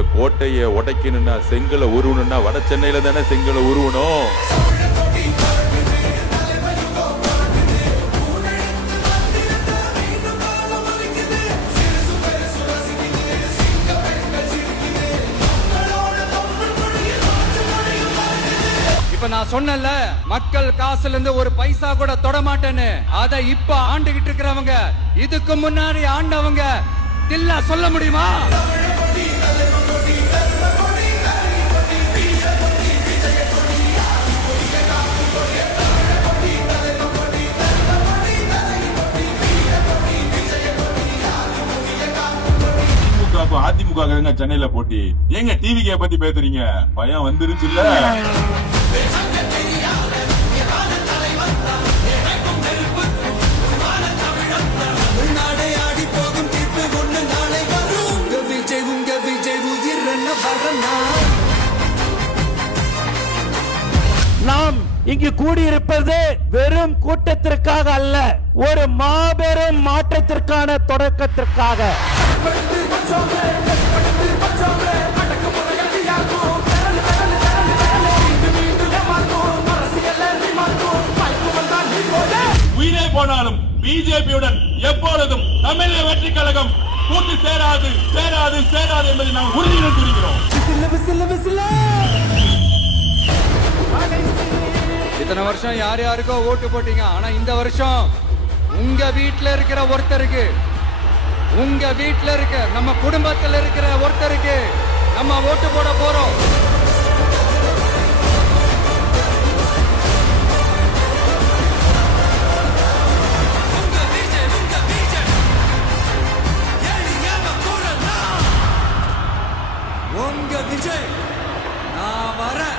பெரிய கோட்டையை உடைக்கணும்னா செங்கலை உருவணும்னா வட சென்னையில தானே செங்கலை உருவணும். இப்ப நான் சொன்னல மக்கள் காசுல இருந்து ஒரு பைசா கூட தொட மாட்டேன்னு, அத இப்ப ஆண்டுகிட்டு இருக்கிறவங்க இதுக்கு முன்னாடி ஆண்டவங்க தில்லா சொல்ல முடியுமா? அதிமுக சென்னையில போட்டி எங்க டிவிக்கே பத்தி பேசுறீங்க? பயம் வந்துருச்சு இல்ல? நாம் இங்கு கூடியிருப்பது வெறும் கூட்டத்திற்காக அல்ல, ஒரு மாபெரும் மாற்றத்திற்கான தொடக்கத்திற்காக. உயிரே போனாலும் பிஜேபியுடன் எப்பொழுதும் தமிழக வெற்றி கழகம் கூட்டு சேராது சேராது சேராது என்பதை நாம் உறுதியுடன் கூறுகிறோம். இத்தனை வருஷம் யார் யாருக்கோ ஓட்டு போட்டீங்க, ஆனா இந்த வருஷம் உங்க வீட்டுல இருக்கிற ஒருத்தருக்கு, உங்க வீட்டுல இருக்க நம்ம குடும்பத்துல இருக்கிற ஒருத்தருக்கு நம்ம ஓட்டு போட போறோம். உங்க விஜய் நான் வரேன்.